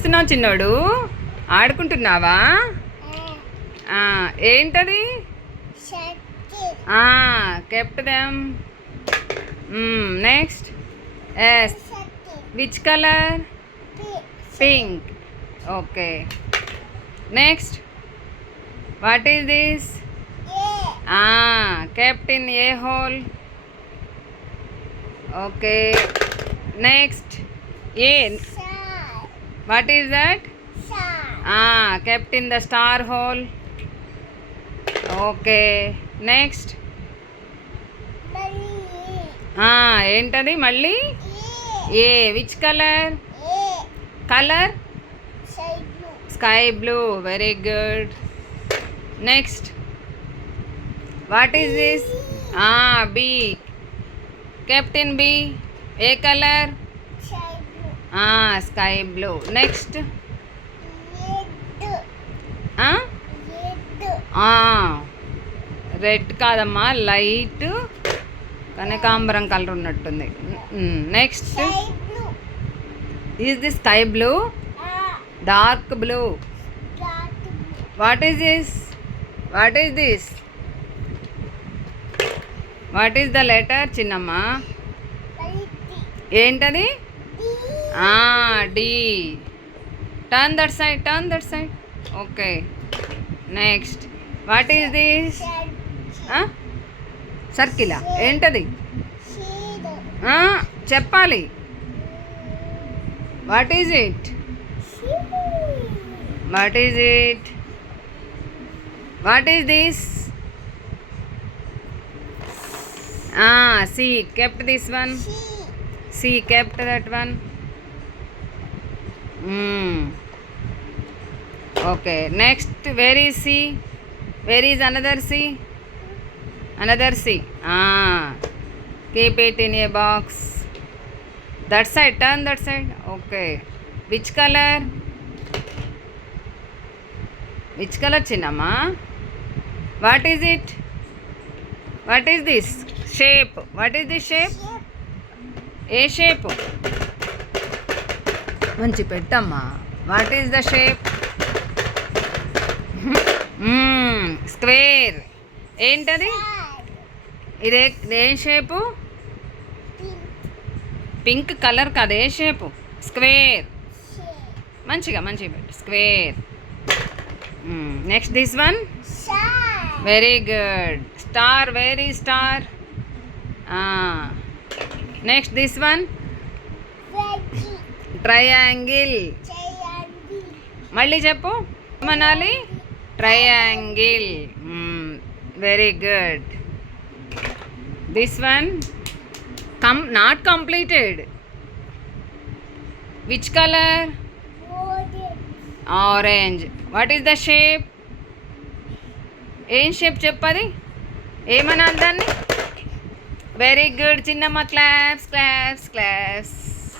చేస్తున్నావు చిన్నోడు? ఆడుకుంటున్నావా? ఏంటది? Kept them. Next. Yes. Which colour? Pink. Okay. Next. What is this? kept in a hole. Okay. Next. A. What is that? Kept in the star hole. Okay. Next. ఏంటది మళ్ళీ? A. Which colour? Colour? Sky blue. Very good. Next. What is this? B. kept in B. ఏ colour? Sky blue. Next. Red కాదమ్మా, light కనకాంబరం colour ఉన్నట్టుంది. Next. Is this sky blue? Dark blue. What is this? What is this? What is the letter చిన్నమ్మ? ఏంటది? D. Turn that side, turn that side. Okay. Next. What is this? సర్కిలా? ఏంటది? చెప్పాలి. What is it? What is it? What is this? C. Kept this one. C. Kept that one. Okay. Next. Where is C? Where is another C? Another C. Keep it in a box. That side. Turn that side. Okay. Which color? Which color chinnamma? What is it? What is this? Shape. What is this shape? A shape? మంచి పెట్టమ్మా. What is the shape? Square. ఏంటది? ఇదే ఏ shape? Pink colour కదా, ఏ shape? Square. మంచిగా పెట్టు. Square. Next this one. Very good. Star. Very star. Next this one. Triangle. మళ్ళీ చెప్పు. ఏమనాలి? Triangle. Very good. This one. Not completed. Which colour? Orange. What is the shape? ఏం shape చెప్పది? ఏమనాలి దాన్ని? Very good చిన్నమ్మ. Claps claps claps.